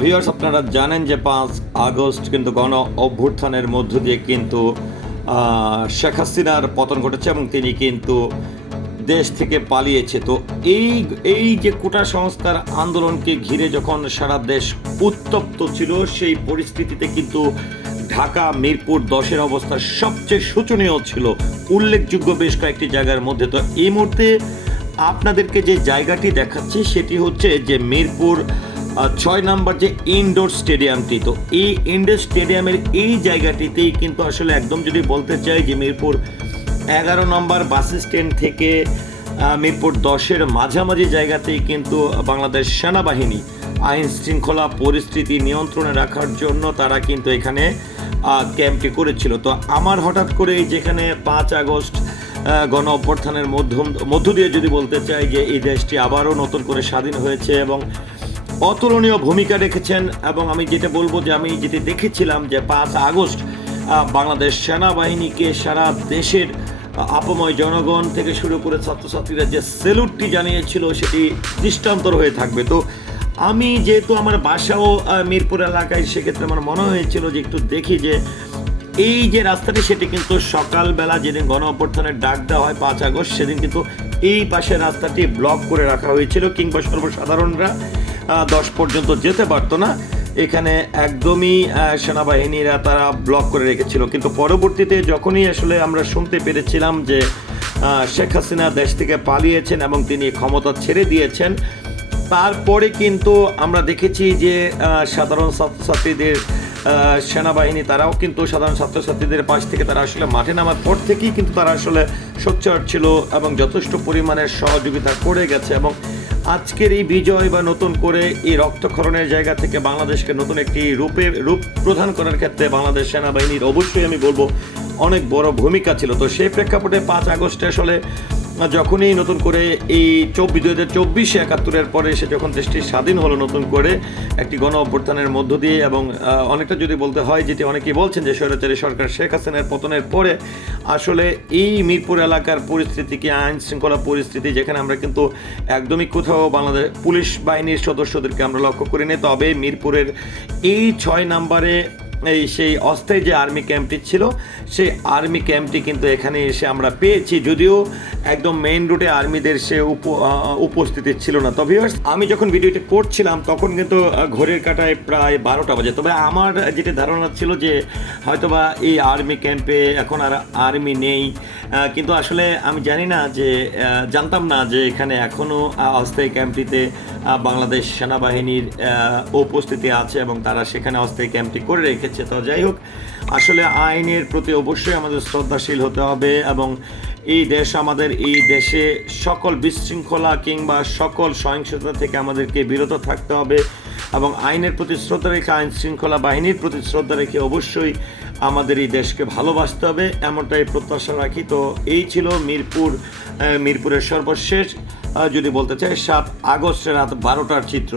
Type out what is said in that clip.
Viewers আপনারা জানেন যে পাঁচ আগস্ট কিন্তু গণ অভ্যুত্থানের মধ্য দিয়ে কিন্তু শেখ হাসিনার পতন ঘটেছে এবং তিনি কিন্তু দেশ থেকে পালিয়েছে। তো এই এই যে কোটা সংস্কার আন্দোলনকে ঘিরে যখন সারা দেশ উত্তপ্ত ছিল, সেই পরিস্থিতিতে কিন্তু ঢাকা, মিরপুর, দশের অবস্থা সবচেয়ে শোচনীয় ছিল। উল্লেখযোগ্য বেশ কয়েকটি জায়গার মধ্যে। তো এই মুহূর্তে আপনাদেরকে যে জায়গাটি দেখাচ্ছি, সেটি হচ্ছে যে মিরপুর ছয় নাম্বার যে ইনডোর স্টেডিয়ামটি তো এই ইনডোর স্টেডিয়ামের এই জায়গাটিতেই কিন্তু আসলে একদম যদি বলতে চাই যে মিরপুর এগারো নম্বর বাস স্ট্যান্ড থেকে মিরপুর দশের মাঝামাঝি জায়গাতেই কিন্তু বাংলাদেশ সেনাবাহিনী আইন শৃঙ্খলা পরিস্থিতি নিয়ন্ত্রণে রাখার জন্য তারা কিন্তু এখানে ক্যাম্পটি করেছিল। তো আমার হঠাৎ করে যেখানে পাঁচ আগস্ট গণ অভ্যর্থানের মধ্য মধ্য দিয়ে যদি বলতে চাই যে এই দেশটি আবারও নতুন করে স্বাধীন হয়েছে এবং অতুলনীয় ভূমিকা রেখেছেন এবং আমি যেটা বলব যে আমি যেটি দেখেছিলাম যে পাঁচ আগস্ট বাংলাদেশ সেনাবাহিনীকে সারা দেশের আপময় জনগণ থেকে শুরু করে ছাত্রছাত্রীরা যে সেলুটটি জানিয়েছিল সেটি দৃষ্টান্তর হয়ে থাকবে। তো আমি যেহেতু আমার বাসাও মিরপুর এলাকায়, সেক্ষেত্রে আমার মনে হয়েছিল যে একটু দেখি যে এই যে রাস্তাটি, সেটি কিন্তু সকালবেলা যেদিন গণ অভ্যর্থনের ডাক দেওয়া হয় পাঁচ আগস্ট, সেদিন কিন্তু এই পাশে রাস্তাটি ব্লক করে রাখা হয়েছিল, কিংবা সর্বসাধারণরা দশ পর্যন্ত যেতে পারতো না। এখানে একদমই সেনাবাহিনীরা তারা ব্লক করে রেখেছিল। কিন্তু পরবর্তীতে যখনই আসলে আমরা শুনতে পেরেছিলাম যে শেখ হাসিনা দেশ থেকে পালিয়েছেন এবং তিনি ক্ষমতা ছেড়ে দিয়েছেন, তারপরে কিন্তু আমরা দেখেছি যে সাধারণ ছাত্রছাত্রীদের সেনাবাহিনী তারাও কিন্তু সাধারণ ছাত্রছাত্রীদের পাশ থেকে তারা আসলে মাঠে নামার পর থেকেই কিন্তু তারা আসলে সোচ্চার ছিল এবং যথেষ্ট পরিমাণের সহযোগিতা করে গেছে এবং আজকের এই বিজয় বা নতুন করে এই রক্তক্ষরণের জায়গা থেকে বাংলাদেশকে নতুন একটি রূপের রূপ প্রদান করার ক্ষেত্রে বাংলাদেশ সেনাবাহিনীর অবশ্যই আমি বলব, অনেক বড় ভূমিকা ছিল। তো সেই প্রেক্ষাপটে পাঁচ আগস্টে আসলে যখনই নতুন করে এই চব্বিশ দু হাজার চব্বিশে একাত্তরের পরে সে যখন দেশটি স্বাধীন হলো নতুন করে একটি গণ অভ্যর্থানের মধ্য দিয়ে এবং অনেকটা যদি বলতে হয়, যেটি অনেকেই বলছেন যে স্বৈরাচারী সরকার শেখ হাসিনার পতনের পরে আসলে এই মিরপুর এলাকার পরিস্থিতি কি আইন শৃঙ্খলা পরিস্থিতি যেখানে আমরা কিন্তু একদমই কোথাও বাংলাদেশ পুলিশ বাহিনীর সদস্যদেরকে আমরা লক্ষ্য করিনি, তবে মিরপুরের এই ছয় নাম্বারে এই সেই অস্থায়ী যে আর্মি ক্যাম্পটি ছিল, সেই আর্মি ক্যাম্পটি কিন্তু এখানে এসে আমরা পেয়েছি। যদিও একদম মেইন রুটে আর্মিদের সে উপ- উপস্থিতি ছিল না। তবে আমি যখন ভিডিওটি করছিলাম, তখন কিন্তু ঘড়ির কাটায় প্রায় বারোটা বাজে। তবে আমার যেটা ধারণা ছিল যে, হয়তোবা এই আর্মি ক্যাম্পে এখন আর আর্মি নেই। কিন্তু আসলে আমি জানি না যে জানতাম না যে এখানে এখনও অস্থায়ী ক্যাম্পটিতে বাংলাদেশ সেনাবাহিনীর উপস্থিতি আছে এবং তারা সেখানে অস্থায়ী ক্যাম্পটি করে রেখেছে। তো যাই হোক, আসলে আইনের প্রতি অবশ্যই আমাদের শ্রদ্ধাশীল হতে হবে এবং এই দেশ আমাদের, এই দেশে সকল বিশৃঙ্খলা কিংবা সকল সহিংসতা থেকে আমাদেরকে বিরত থাকতে হবে এবং আইনের প্রতি শ্রদ্ধা রেখে, আইন শৃঙ্খলা বাহিনীর প্রতি শ্রদ্ধা রেখে অবশ্যই আমাদের এই দেশকে ভালোবাসতে হবে। এমনটাই প্রত্যাশা রাখি। তো এই ছিল মিরপুর মিরপুরের সর্বশেষ যদি বলতে চাই সাত আগস্টের রাত বারোটার চিত্র।